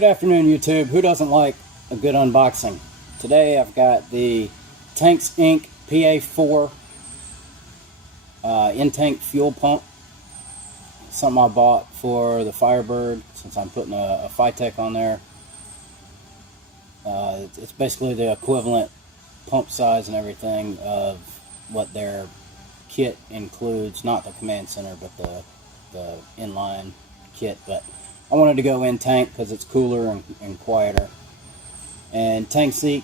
Good afternoon, YouTube. Who doesn't like a good unboxing? Today I've got the Tanks Inc. PA-4 in-tank fuel pump. Something I bought for the Firebird since I'm putting a Phytech on there. It's basically the equivalent pump size and everything of what their kit includes. Not the command center, but the inline kit. But I wanted to go in tank because it's cooler and quieter. And Tanks Inc.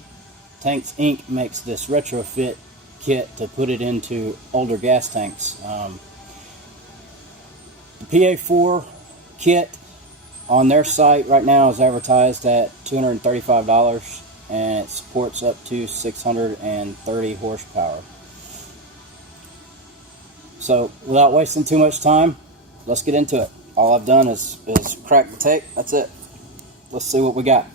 makes this retrofit kit to put it into older gas tanks. The PA-4 kit on their site right now is advertised at $235, and it supports up to 630 horsepower. So without wasting too much time, let's get into it. All I've done is crack the tape. That's it. Let's see what we got.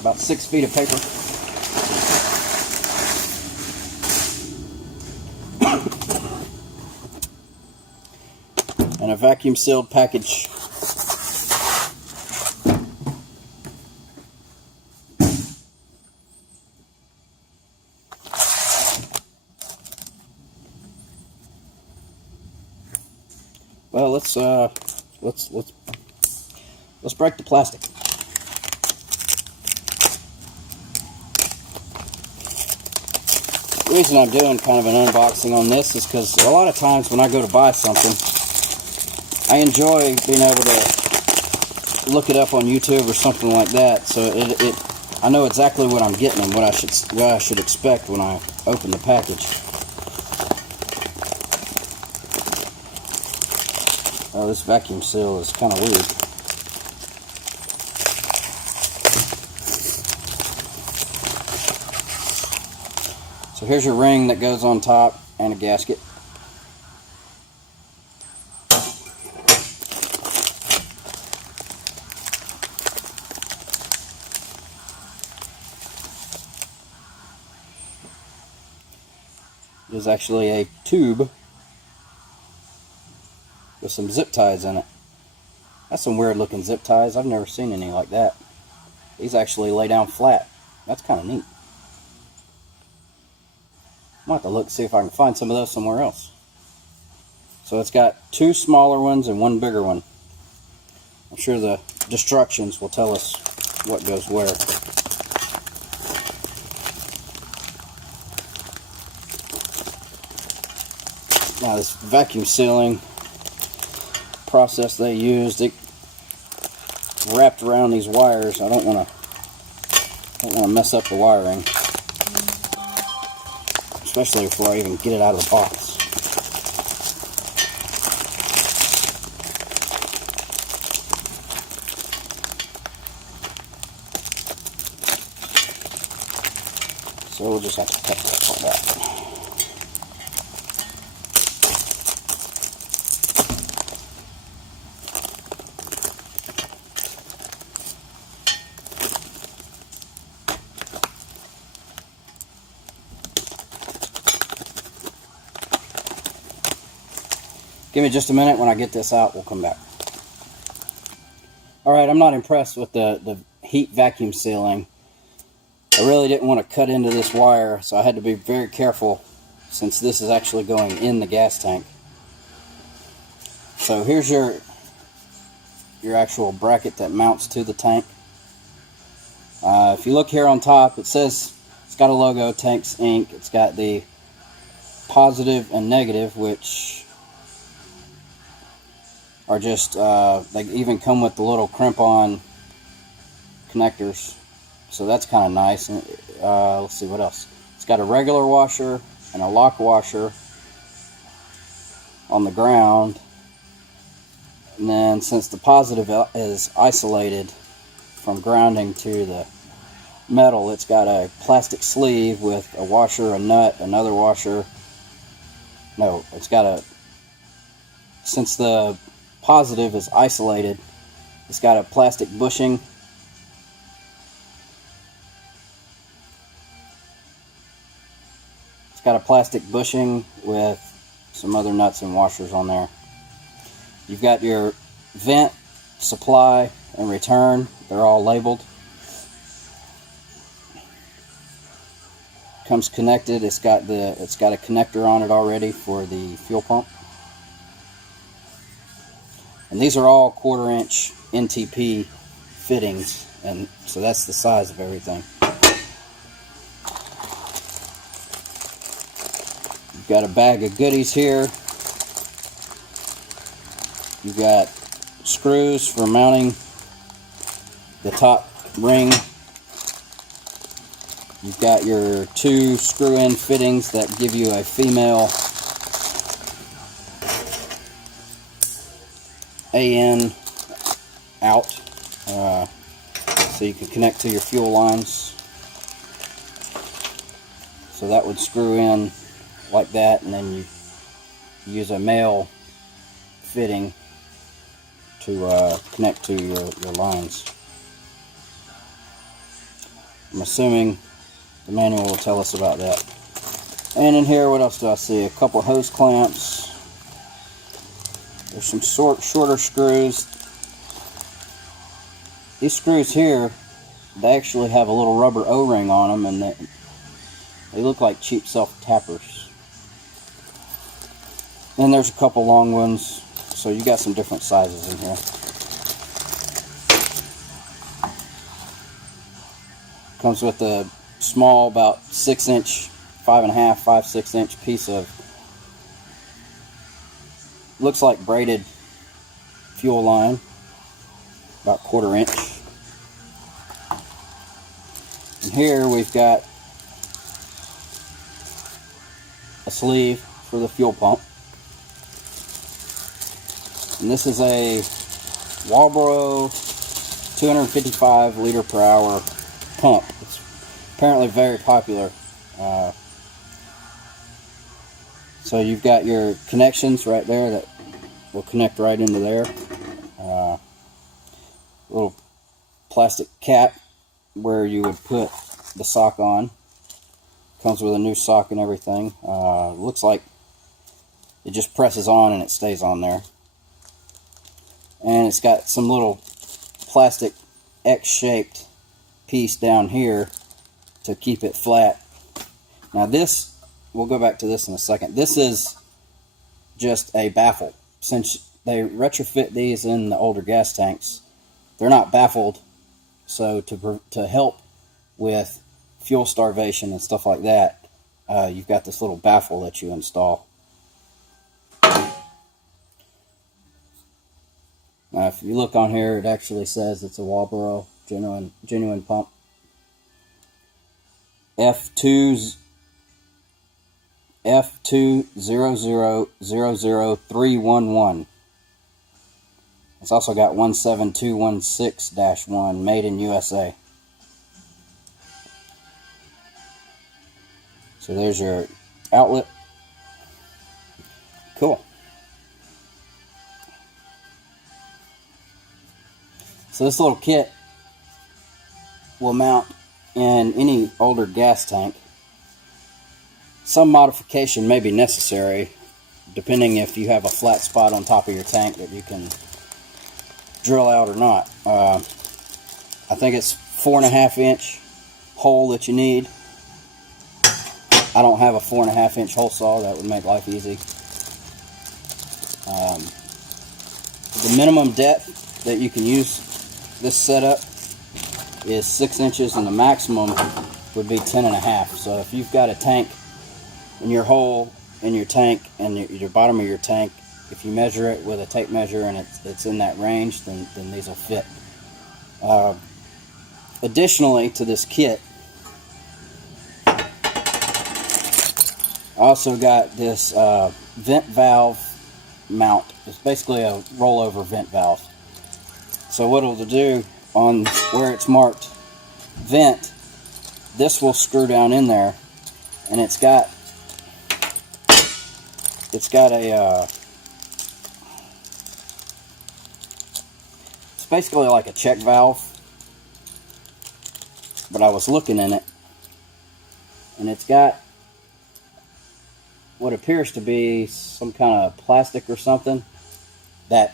About 6 feet of paper. And a vacuum sealed package. Well, let's break the plastic. The reason I'm doing kind of an unboxing on this is because a lot of times when I go to buy something, I enjoy being able to look it up on YouTube or something like that, so I know exactly what I'm getting and what I should expect when I open the package. Oh, this vacuum seal is kind of weird. So here's your ring that goes on top and a gasket. There's actually a tube with some zip ties in it. That's some weird looking zip ties. I've never seen any like that. These actually lay down flat. That's kind of neat. I'll have to look see if I can find some of those somewhere else. So it's got 2 smaller ones and 1 bigger one. I'm sure the instructions will tell us what goes where. Now this vacuum sealing process they used, it wrapped around these wires. I don't want to mess up the wiring, especially before I even get it out of the box. So we'll just have to cut that part out. Give me just a minute. When I get this out, we'll come back. Alright, I'm not impressed with the heat vacuum sealing. I really didn't want to cut into this wire, so I had to be very careful since this is actually going in the gas tank. So here's your actual bracket that mounts to the tank. If you look here on top, it says it's got a logo, Tanks Inc. It's got the positive and negative, which are just, they even come with the little crimp-on connectors. So that's kind of nice. Let's see what else. It's got a regular washer and a lock washer on the ground. And then since the positive is isolated from grounding to the metal, it's got a plastic sleeve with a washer, a nut, another washer. No, it's got a, since the positive is isolated, it's got a plastic bushing plastic bushing with some other nuts and washers on there. You've got your vent, supply, and return. They're all labeled. Comes connected. It's got a connector on it already for the fuel pump. And these are all 1/4 inch NTP fittings, and so that's the size of everything. You've got a bag of goodies here. You've got screws for mounting the top ring. You've got your 2 screw-in fittings that give you a female AN out, so you can connect to your fuel lines. So that would screw in like that, and then you use a male fitting to connect to your lines. I'm assuming the manual will tell us about that. And in here, what else do I see? A couple hose clamps. There's some shorter screws. These screws here, they actually have a little rubber O-ring on them, and they look like cheap self-tappers. And there's a couple long ones, so you got some different sizes in here. Comes with a small, about 6-inch, 5.5, 5/6-inch piece of, looks like braided fuel line, about 1/4 inch. And here we've got a sleeve for the fuel pump. And this is a Walbro 255 liter per hour pump. It's apparently very popular. So you've got your connections right there that will connect right into there. Little plastic cap where you would put the sock on. Comes with a new sock and everything. Looks like it just presses on and it stays on there. And it's got some little plastic X-shaped piece down here to keep it flat. Now this, we'll go back to this in a second. This is just a baffle. Since they retrofit these in the older gas tanks, they're not baffled. So to help with fuel starvation and stuff like that, you've got this little baffle that you install. Now, if you look on here, it actually says it's a Walbro genuine pump. F200000311. It's also got 17216-1, made in USA. So there's your outlet. Cool. So this little kit will mount in any older gas tank. Some modification may be necessary, depending if you have a flat spot on top of your tank that you can drill out or not. I think it's 4.5 inch hole that you need. I don't have a 4.5 inch hole saw. That would make life easy. The minimum depth that you can use this setup is 6 inches, and the maximum would be 10.5. So if you've got a tank in your hole in your tank and your bottom of your tank, if you measure it with a tape measure and it's in that range, then these will fit. Additionally to this kit, I also got this vent valve mount. It's basically a rollover vent valve. So what it'll do, on where it's marked vent, this will screw down in there, and it's got a it's basically like a check valve, but I was looking in it, and it's got what appears to be some kind of plastic or something.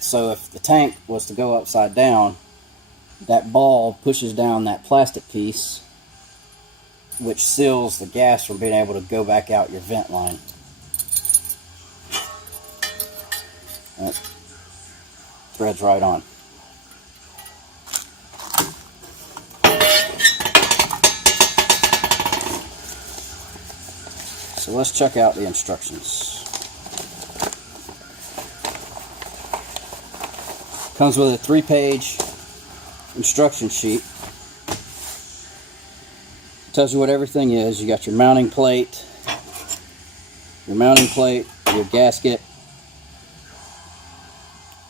So if the tank was to go upside down, that ball pushes down that plastic piece, which seals the gas from being able to go back out your vent line. That threads right on. So let's check out the instructions. Comes with a 3-page instruction sheet. Tells you what everything is. You got your mounting plate, your gasket.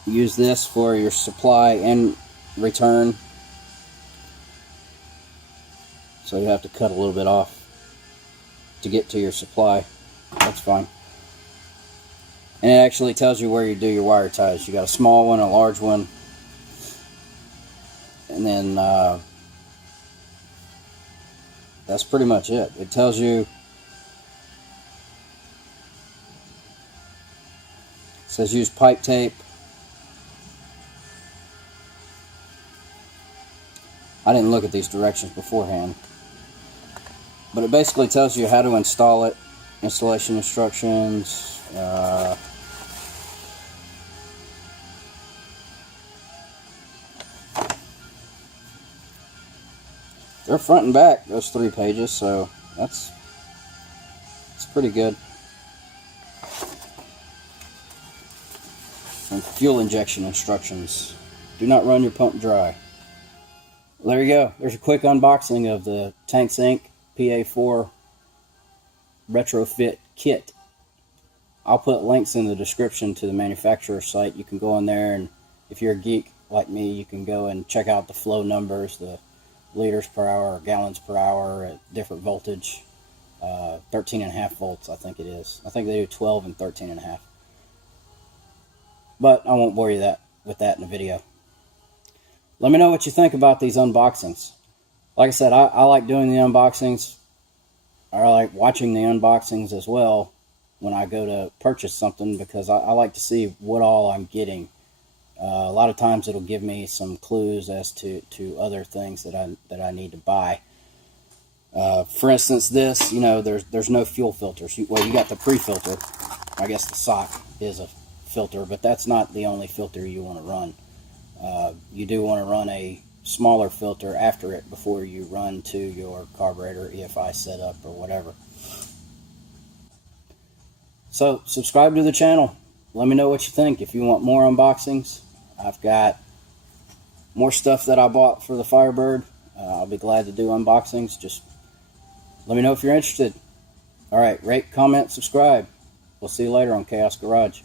You use this for your supply and return. So you have to cut a little bit off to get to your supply. That's fine. And it actually tells you where you do your wire ties. You got a small one, a large one, and then that's pretty much it. It tells you, it says use pipe tape. I didn't look at these directions beforehand, but it basically tells you how to install it, installation instructions. They're front and back, those 3 pages, so that's pretty good. And fuel injection instructions. Do not run your pump dry. There you go. There's a quick unboxing of the Tanks Inc. PA-4 Retrofit Kit. I'll put links in the description to the manufacturer's site. You can go in there, and if you're a geek like me, you can go and check out the flow numbers, the liters per hour or gallons per hour at different voltage. 13.5 volts, I think it is. I think they do 12 and 13.5. But I won't bore you with that in the video. Let me know what you think about these unboxings. Like I said, I like doing the unboxings. I like watching the unboxings as well when I go to purchase something, because I like to see what all I'm getting. A lot of times it'll give me some clues as to other things that I need to buy. For instance, this, there's no fuel filters. You got the pre-filter. I guess the sock is a filter, but that's not the only filter you want to run. You do want to run a smaller filter after it before you run to your carburetor EFI setup or whatever. So subscribe to the channel. Let me know what you think. If you want more unboxings, I've got more stuff that I bought for the Firebird. I'll be glad to do unboxings. Just let me know if you're interested. Alright, rate, comment, subscribe. We'll see you later on Chaos Garage.